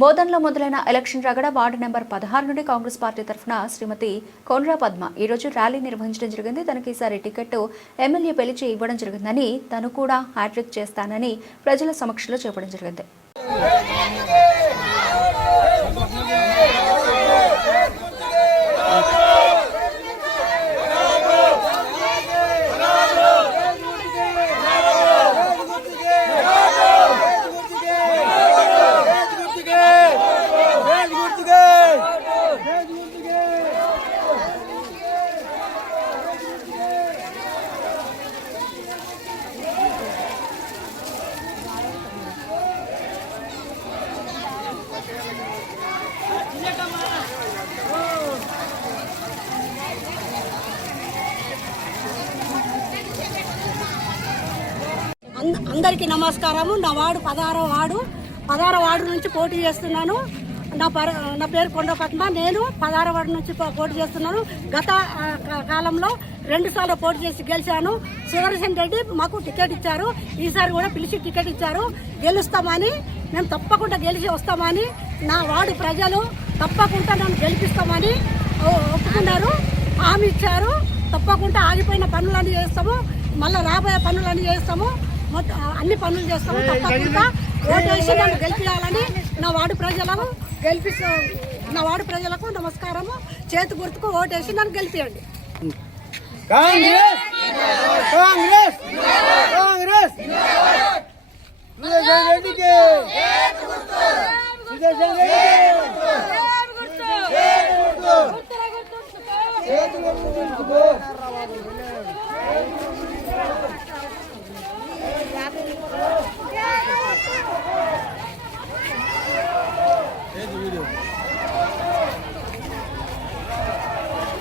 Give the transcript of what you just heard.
బోధన్లో మొదలైన ఎలక్షన్ రగడ ward number 16 నుండి Congress party తరఫున శ్రీమతి కొండ్రా పద్మ ఈ రోజు ర్యాలీ నిర్వహించడం జరిగింది. తనకి ఈసారి టికెట్ ఎమ్మెల్యే పిలిచి ఇవ్వడం జరిగిందని, తను కూడా హ్యాట్రిక్ చేస్తానని ప్రజల సమక్షంలో చెప్పడం జరిగింది. అందరికీ నమస్కారము. నా వార్డు 16వ వార్డు నుంచి పోటీ చేస్తున్నాను. నా పేరు కొండ్రా పద్మ. నేను 16వ వార్డు నుంచి పోటీ చేస్తున్నాను. గత కాలంలో 2 సార్లు పోటీ చేసి గెలిచాను. సుదర్శన్ రెడ్డి మాకు టికెట్ ఇచ్చారు. ఈసారి కూడా పిలిచి టికెట్ ఇచ్చారు. గెలుస్తామని, మేము తప్పకుండా గెలిచి వస్తామని, నా వార్డు ప్రజలు తప్పకుండా నన్ను గెలిపిస్తామని ఒప్పుకున్నారు, హామీ ఇచ్చారు. తప్పకుండా ఆగిపోయిన పనులన్నీ చేస్తాము, మళ్ళీ రాబోయే పనులన్నీ చేస్తాము, అన్ని పనులు చేస్తాము. తప్పకుండా ఓటేసి నన్ను గెలిపించాలని నా వార్డు ప్రజలకు నమస్కారము. చేతి గుర్తుకు ఓటేసి నన్ను గెలిపియండి. కాంగ్రెస్